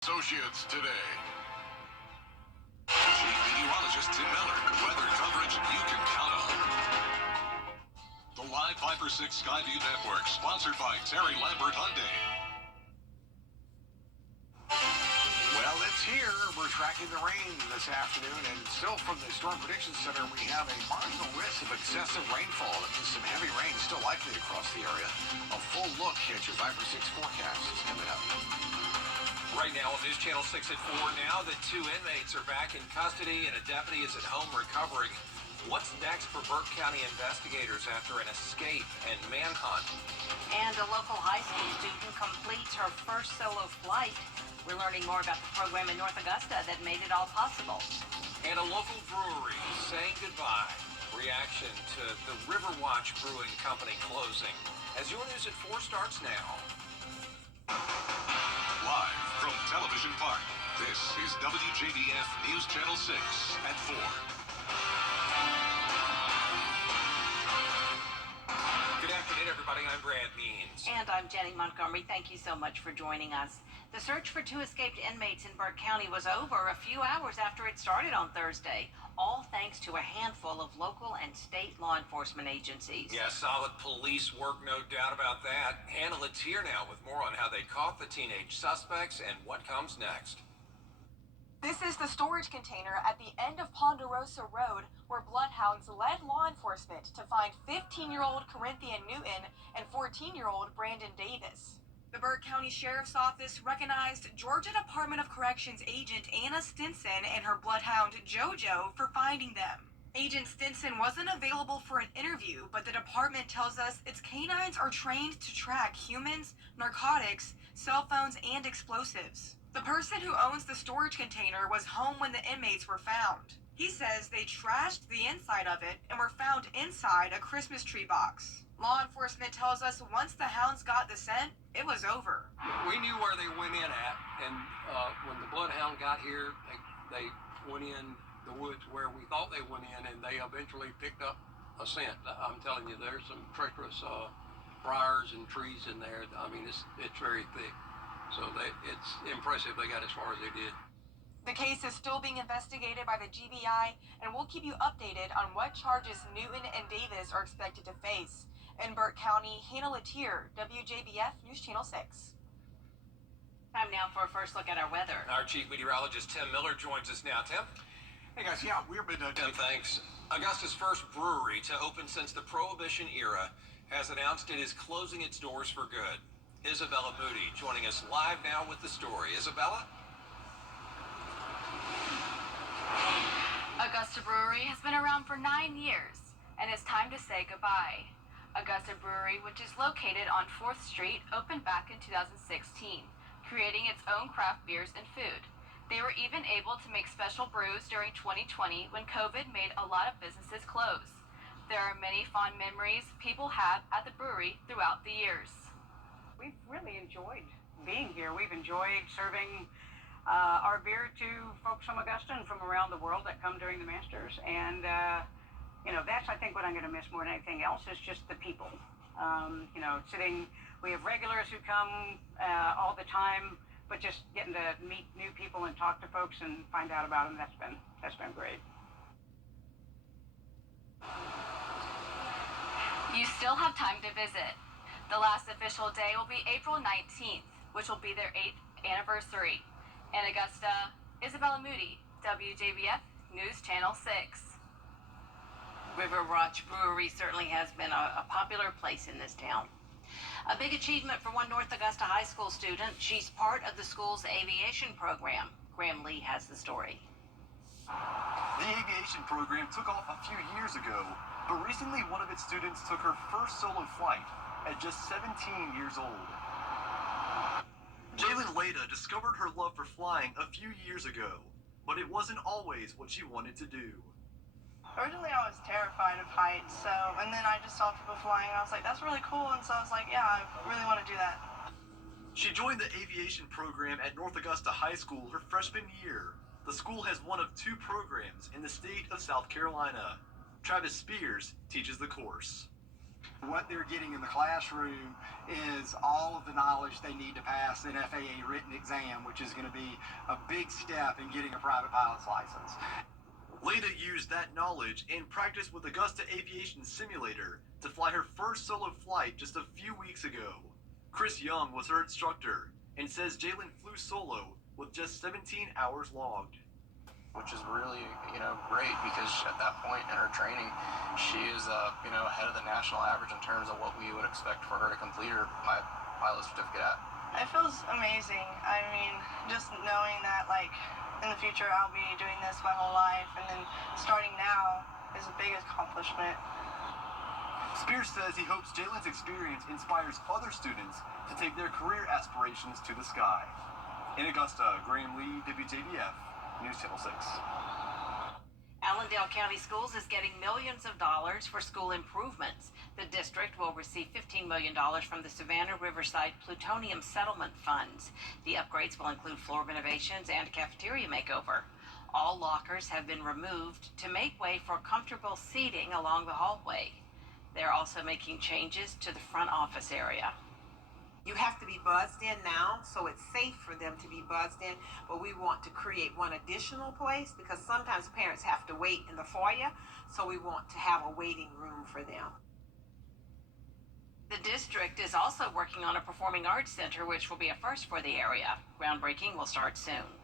Associates today. Chief Meteorologist Tim Miller. Weather coverage you can count on. The Live 5 for 6 Skyview Network, sponsored by Terry Lambert Hyundai. Well, it's here. We're tracking the rain this afternoon, and still from the Storm Prediction Center, we have a marginal risk of excessive rainfall. That means some heavy rain still likely across the area. A full look at your 5 for 6 forecast is coming up. Right now on News Channel 6 at 4 now that 2 inmates are back in custody and a deputy is at home recovering. What's next for Burke County investigators after an escape and manhunt? And a local high school student completes her first solo flight. We're learning more about the program in North Augusta that made it all possible. And a local brewery saying goodbye. Reaction to the Riverwatch Brewing Company closing. As your News at 4 starts now. Live from Television Park, this is WJBF News Channel 6 at 4. Good afternoon, everybody. I'm Brad Means. And I'm Jenny Montgomery. Thank you so much for joining us. The search for 2 escaped inmates in Burke County was over a few hours after it started on Thursday, all thanks to a handful of local and state law enforcement agencies. Yeah, solid police work, no doubt about that. Hannah Latier now with more on how they caught the teenage suspects and what comes next. This is the storage container at the end of Ponderosa Road where bloodhounds led law enforcement to find 15-year-old Corinthian Newton and 14-year-old Brandon Davis. The Burke County Sheriff's Office recognized Georgia Department of Corrections agent Anna Stinson and her bloodhound JoJo for finding them. Agent Stinson wasn't available for an interview, but the department tells us its canines are trained to track humans, narcotics, cell phones, and explosives. The person who owns the storage container was home when the inmates were found. He says they trashed the inside of it and were found inside a Christmas tree box. Law enforcement tells us once the hounds got the scent, it was over. We knew where they went in at, and when the bloodhound got here, they went in the woods where we thought they went in, and they eventually picked up a scent. I'm telling you, there's some treacherous briars and trees in there. I mean, it's very thick. So it's impressive they got as far as they did. The case is still being investigated by the GBI, and we'll keep you updated on what charges Newton and Davis are expected to face. In Burke County, Hannah Latier, WJBF News Channel 6. Time now for a first look at our weather. Our chief meteorologist Tim Miller joins us now. Tim? Hey guys, yeah, we've been Tim, thanks. Augusta's first brewery to open since the Prohibition era has announced it is closing its doors for good. Isabella Moody joining us live now with the story. Isabella? Augusta Brewery has been around for 9 years, and it's time to say goodbye. Augusta Brewery, which is located on 4th Street, opened back in 2016, creating its own craft beers and food. They were even able to make special brews during 2020 when COVID made a lot of businesses close. There are many fond memories people have at the brewery throughout the years. We've really enjoyed being here. We've enjoyed serving our beer to folks from Augusta and from around the world that come during the Masters. And, that's, I think, what I'm going to miss more than anything else is just the people. We have regulars who come all the time, but just getting to meet new people and talk to folks and find out about them, that's been great. You still have time to visit. The last official day will be April 19th, which will be their 8th anniversary. In Augusta, Isabella Moody, WJBF News Channel 6. Riverwatch Brewery certainly has been a popular place in this town. A big achievement for one North Augusta high school student. She's part of the school's aviation program. Graham Lee has the story. The aviation program took off a few years ago, but recently one of its students took her first solo flight at just 17 years old. Jalen Leda discovered her love for flying a few years ago, but it wasn't always what she wanted to do. Originally, I was terrified of heights, and then I just saw people flying, and I was like, that's really cool, and so I was like, yeah, I really want to do that. She joined the aviation program at North Augusta High School her freshman year. The school has one of 2 programs in the state of South Carolina. Travis Spears teaches the course. What they're getting in the classroom is all of the knowledge they need to pass an FAA written exam, which is going to be a big step in getting a private pilot's license. Leda used that knowledge and practiced with Augusta Aviation Simulator to fly her first solo flight just a few weeks ago. Chris Young was her instructor and says Jalen flew solo with just 17 hours logged. Which is really, great because at that point in her training, she is, ahead of the national average in terms of what we would expect for her to complete her pilot certificate at. It feels amazing. I mean, just knowing that, in the future I'll be doing this my whole life, and then starting now is a big accomplishment. Spears says he hopes Jalen's experience inspires other students to take their career aspirations to the sky. In Augusta, Graham Lee, WJBF, News Channel 6. Allendale County Schools is getting millions of dollars for school improvements. The district will receive $15 million from the Savannah Riverside Plutonium Settlement Funds. The upgrades will include floor renovations and a cafeteria makeover. All lockers have been removed to make way for comfortable seating along the hallway. They're also making changes to the front office area. You have to be buzzed in now, so it's safe for them to be buzzed in, but we want to create one additional place because sometimes parents have to wait in the foyer, so we want to have a waiting room for them. The district is also working on a performing arts center, which will be a first for the area. Groundbreaking will start soon.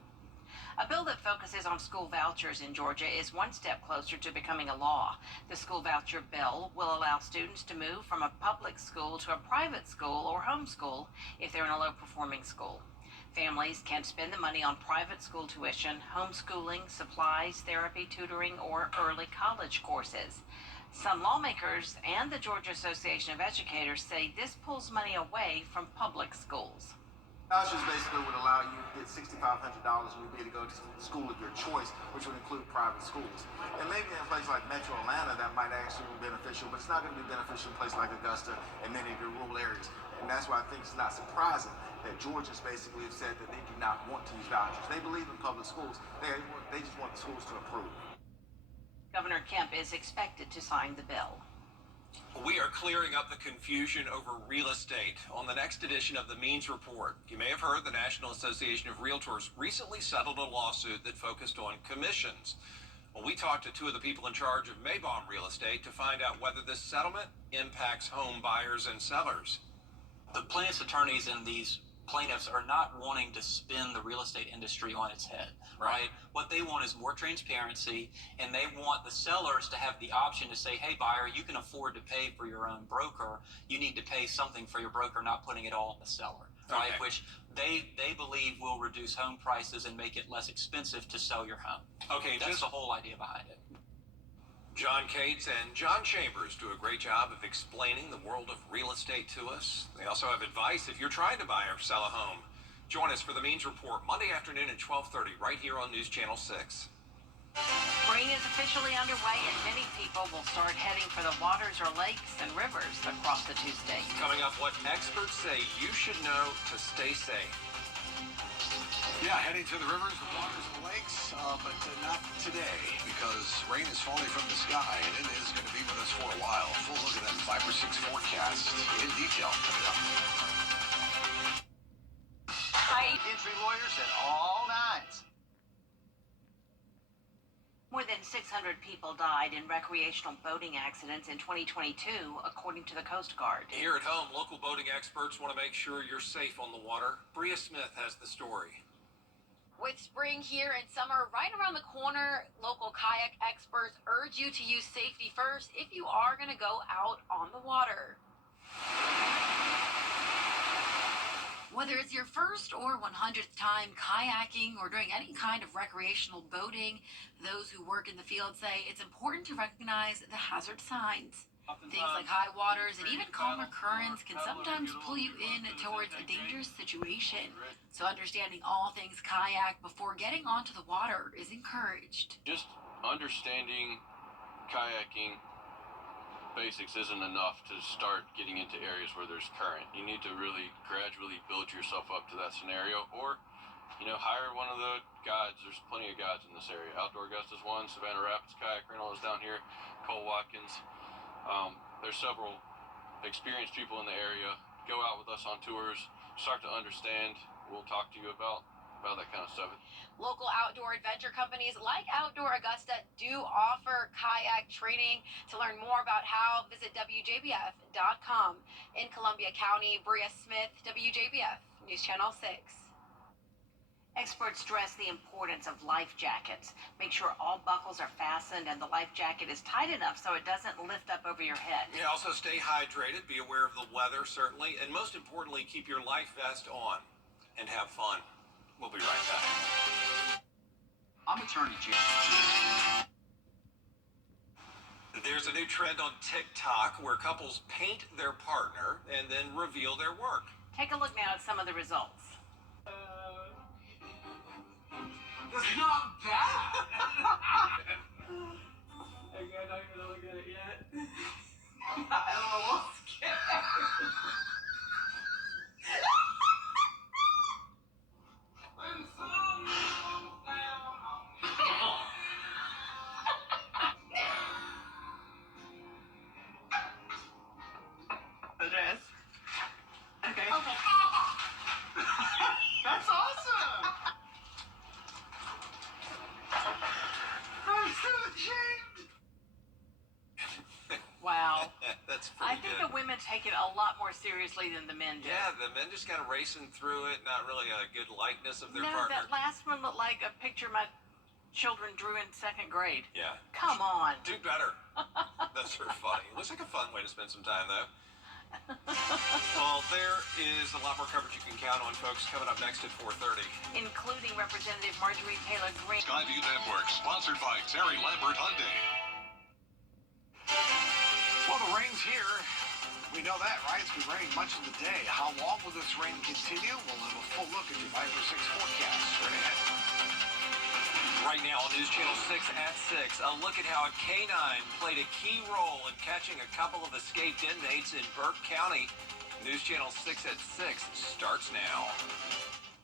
A bill that focuses on school vouchers in Georgia is one step closer to becoming a law. The school voucher bill will allow students to move from a public school to a private school or homeschool if they're in a low-performing school. Families can spend the money on private school tuition, homeschooling, supplies, therapy, tutoring, or early college courses. Some lawmakers and the Georgia Association of Educators say this pulls money away from public schools. Vouchers basically would allow you to get $6,500 and you'd be able to go to school of your choice, which would include private schools. And maybe in a place like Metro Atlanta, that might actually be beneficial, but it's not going to be beneficial in a place like Augusta and many of your rural areas. And that's why I think it's not surprising that Georgians basically have said that they do not want to use vouchers. They believe in public schools. They just want the schools to improve. Governor Kemp is expected to sign the bill. We are clearing up the confusion over real estate on the next edition of the Means Report. You may have heard the National Association of Realtors recently settled a lawsuit that focused on commissions. Well, we talked to two of the people in charge of Maybaum Real Estate to find out whether this settlement impacts home buyers and sellers. The plaintiff's attorneys and these plaintiffs are not wanting to spin the real estate industry on its head, right? What they want is more transparency, and they want the sellers to have the option to say, hey, buyer, you can afford to pay for your own broker. You need to pay something for your broker, not putting it all on the seller, right? Okay. Which they believe will reduce home prices and make it less expensive to sell your home. Okay, That's the whole idea behind it. John Cates and John Chambers do a great job of explaining the world of real estate to us. They also have advice if you're trying to buy or sell a home. Join us for the Means Report Monday afternoon at 12:30 right here on News Channel 6. Spring is officially underway and many people will start heading for the waters or lakes and rivers across the two states. Coming up, what experts say you should know to stay safe. Yeah, heading to the rivers, the waters, and the lakes, but not today because rain is falling from the sky and it is going to be with us for a while. Full look at that 5 or 6 forecast in detail coming up. Hi. Entry lawyers at all nines. More than 600 people died in recreational boating accidents in 2022, according to the Coast Guard. Here at home, local boating experts want to make sure you're safe on the water. Bria Smith has the story. With spring here and summer right around the corner, local kayak experts urge you to use safety first if you are going to go out on the water. Whether it's your first or 100th time kayaking or doing any kind of recreational boating, those who work in the field say it's important to recognize the hazard signs. Things like high waters and even calmer currents can sometimes pull you in towards a dangerous situation. So understanding all things kayak before getting onto the water is encouraged. Just understanding kayaking basics isn't enough to start getting into areas where there's current. You need to really gradually build yourself up to that scenario, or hire one of the guides. There's plenty of guides in this area. Outdoor Augusta's one, Savannah Rapids Kayak Rental is down here, Cole Watkins. There's several experienced people in the area. Go out with us on tours, start to understand. We'll talk to you about that kind of stuff. Local outdoor adventure companies like Outdoor Augusta do offer kayak training. To learn more about how, visit WJBF.com. In Columbia County, Bria Smith, WJBF, News Channel 6. Experts stress the importance of life jackets. Make sure all buckles are fastened and the life jacket is tight enough so it doesn't lift up over your head. Yeah, also stay hydrated, be aware of the weather, certainly, and most importantly, keep your life vest on and have fun. We'll be right back. I'm Attorney Jim. There's a new trend on TikTok where couples paint their partner and then reveal their work. Take a look now at some of the results. It's not bad. Okay, I'm not even gonna look at it yet. I'm almost scared. Address. Okay. Okay. That's awesome. I'm so ashamed. Wow. That's I pretty think good. the women take it a lot more seriously than the men do. Yeah, the men just kind of racing through it, not really a good likeness of their No, partner. that last one looked like a picture my children drew in 2nd grade. Yeah. Come on. Do better. Those are funny. Looks like a fun way to spend some time, though. Well, there is a lot more coverage you can count on, folks, coming up next at 4:30. Including Representative Marjorie Taylor Greene. Skyview Network, sponsored by Terry Lambert Hyundai. Well, the rain's here. We know that, right? It's been raining much of the day. How long will this rain continue? We'll have a full look at your 5 for 6 forecast straight ahead. Right now on News Channel 6 at 6, a look at how a canine played a key role in catching a couple of escaped inmates in Burke County. News Channel 6 at 6 starts now.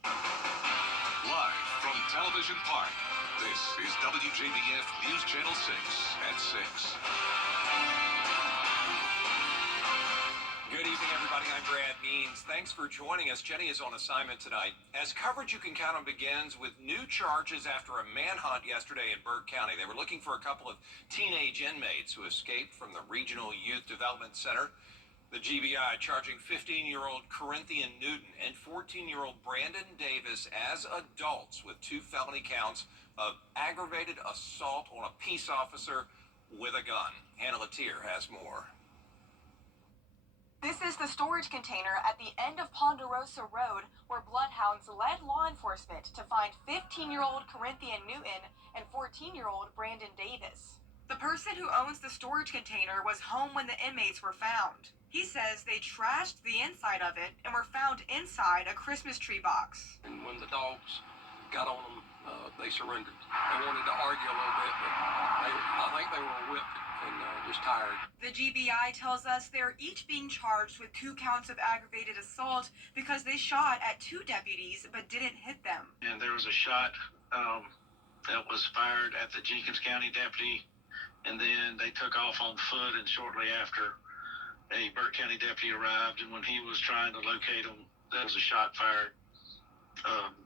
Live from Television Park, this is WJBF News Channel 6 at 6. Good evening, everybody. I'm Brad Means. Thanks for joining us. Jenny is on assignment tonight. As coverage you can count on begins with new charges after a manhunt yesterday in Burke County. They were looking for a couple of teenage inmates who escaped from the Regional Youth Development Center. The GBI charging 15-year-old Corinthian Newton and 14-year-old Brandon Davis as adults with 2 felony counts of aggravated assault on a peace officer with a gun. Hannah Latier has more. This is the storage container at the end of Ponderosa Road where bloodhounds led law enforcement to find 15-year-old Corinthian Newton and 14-year-old Brandon Davis. The person who owns the storage container was home when the inmates were found. He says they trashed the inside of it and were found inside a Christmas tree box. And when the dogs got on them, they surrendered. They wanted to argue a little bit, but I think they were whipped and just tired. The GBI tells us they're each being charged with 2 counts of aggravated assault because they shot at 2 deputies but didn't hit them. And there was a shot that was fired at the Jenkins County deputy, and then they took off on foot, and shortly after a Burke County deputy arrived, and when he was trying to locate him, there was a shot fired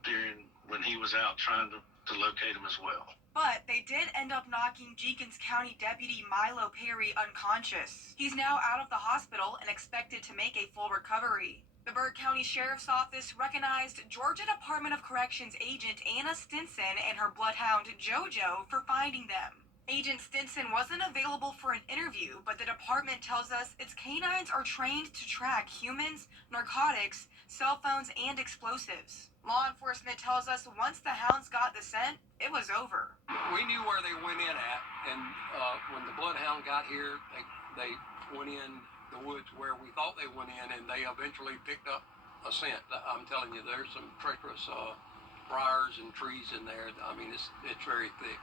during when he was out trying to locate him as well. But they did end up knocking Jenkins County Deputy Milo Perry unconscious. He's now out of the hospital and expected to make a full recovery. The Burke County Sheriff's Office recognized Georgia Department of Corrections agent Anna Stinson and her bloodhound JoJo for finding them. Agent Stinson wasn't available for an interview, but the department tells us its canines are trained to track humans, narcotics, cell phones, and explosives. Law enforcement tells us once the hounds got the scent, it was over. We knew where they went in at, and when the bloodhound got here, they went in the woods where we thought they went in, and they eventually picked up a scent. I'm telling you, there's some treacherous briars and trees in there. I mean, it's very thick.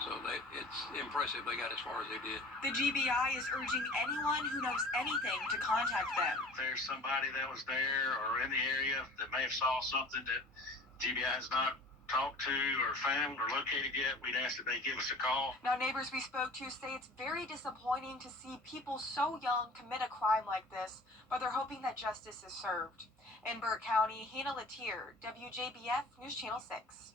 So it's impressive they got as far as they did. The GBI is urging anyone who knows anything to contact them. If there's somebody that was there or in the area that may have saw something that GBI has not talked to or found or located yet, we'd ask that they give us a call. Now, neighbors we spoke to say it's very disappointing to see people so young commit a crime like this, but they're hoping that justice is served. In Burke County, Hannah Latier, WJBF News Channel 6.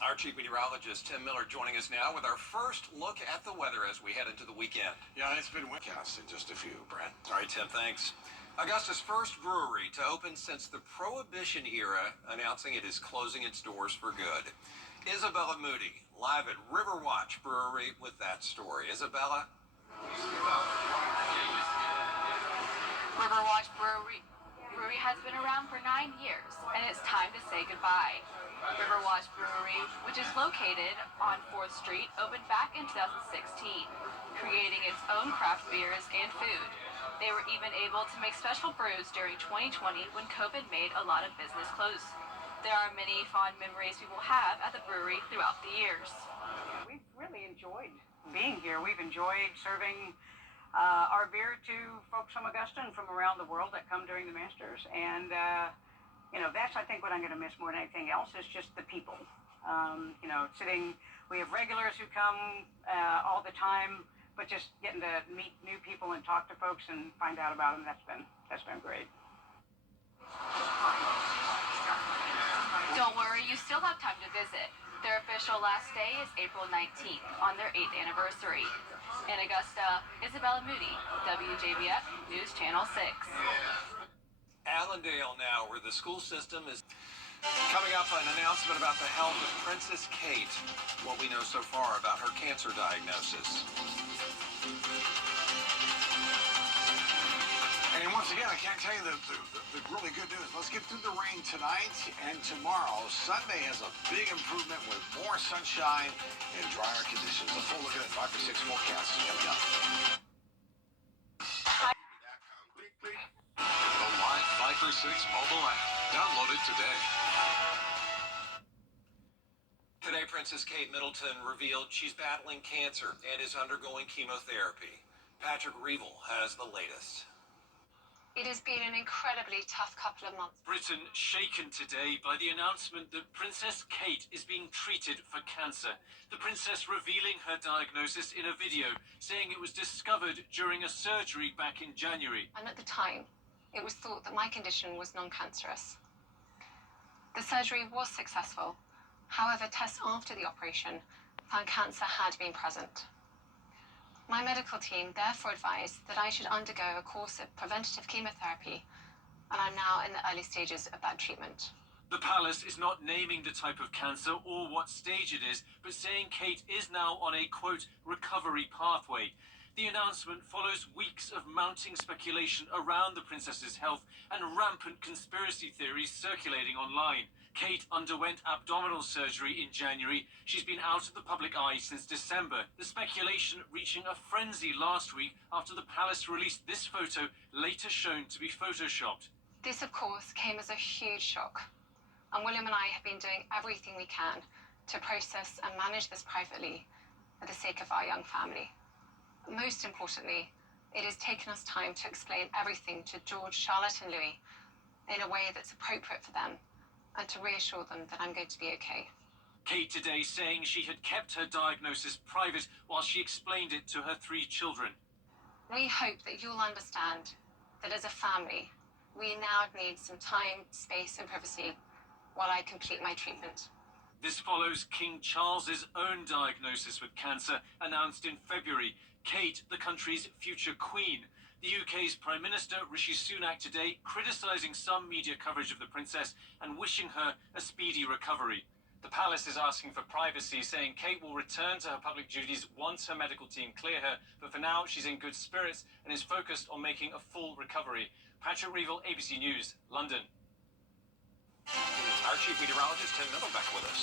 Our chief meteorologist, Tim Miller, joining us now with our first look at the weather as we head into the weekend. Yeah, it's been windcast in just a few, Brent. All right, Tim, thanks. Augusta's first brewery to open since the Prohibition era, announcing it is closing its doors for good. Isabella Moody, live at Riverwatch Brewery with that story. Isabella? Riverwatch Brewery has been around for 9 years, and it's time to say goodbye. Riverwatch Brewery, which is located on 4th Street, opened back in 2016, creating its own craft beers and food. They were even able to make special brews during 2020 when COVID made a lot of business close. There are many fond memories we will have at the brewery throughout the years. We've really enjoyed being here. We've enjoyed serving our beer to folks from Augusta and from around the world that come during the Masters. And, that's, I think, what I'm going to miss more than anything else is just the people. We have regulars who come all the time, but just getting to meet new people and talk to folks and find out about them, that's been great. Don't worry, you still have time to visit. Their official last day is April 19th on their 8th anniversary. In Augusta, Isabella Moody, WJBF News Channel 6. Allendale now, where the school system is coming up, an announcement about the health of Princess Kate, what we know so far about her cancer diagnosis. And once again, I can't tell you the really good news. Let's get through the rain tonight and tomorrow. Sunday has a big improvement with more sunshine and drier conditions. A full look at it, 5 to 6 forecast is coming up. The Live 5 for 6 mobile app. Download it today. Today, Princess Kate Middleton revealed she's battling cancer and is undergoing chemotherapy. Patrick Reevell has the latest. It has been an incredibly tough couple of months. Britain shaken today by the announcement that Princess Kate is being treated for cancer. The princess revealing her diagnosis in a video, saying it was discovered during a surgery back in January. And at the time, it was thought that my condition was non-cancerous. The surgery was successful. However, tests after the operation found cancer had been present. My medical team therefore advised that I should undergo a course of preventative chemotherapy, and I'm now in the early stages of that treatment. The palace is not naming the type of cancer or what stage it is, but saying Kate is now on a, quote, recovery pathway. The announcement follows weeks of mounting speculation around the princess's health and rampant conspiracy theories circulating online. Kate underwent abdominal surgery in January. She's been out of the public eye since December. The speculation reaching a frenzy last week after the palace released this photo, later shown to be photoshopped. This, of course, came as a huge shock. And William and I have been doing everything we can to process and manage this privately for the sake of our young family. Most importantly, it has taken us time to explain everything to George, Charlotte and Louis in a way that's appropriate for them and to reassure them that I'm going to be okay. Kate today saying she had kept her diagnosis private while she explained it to her 3 children. We hope that you'll understand that as a family, we now need some time, space and privacy while I complete my treatment. This follows King Charles's own diagnosis with cancer, announced in February. Kate, the country's future queen. The UK's Prime Minister, Rishi Sunak, today criticising some media coverage of the princess and wishing her a speedy recovery. The palace is asking for privacy, saying Kate will return to her public duties once her medical team clear her, but for now she's in good spirits and is focused on making a full recovery. Patrick Reevell, ABC News, London. Our chief meteorologist, Tim Miller, back with us.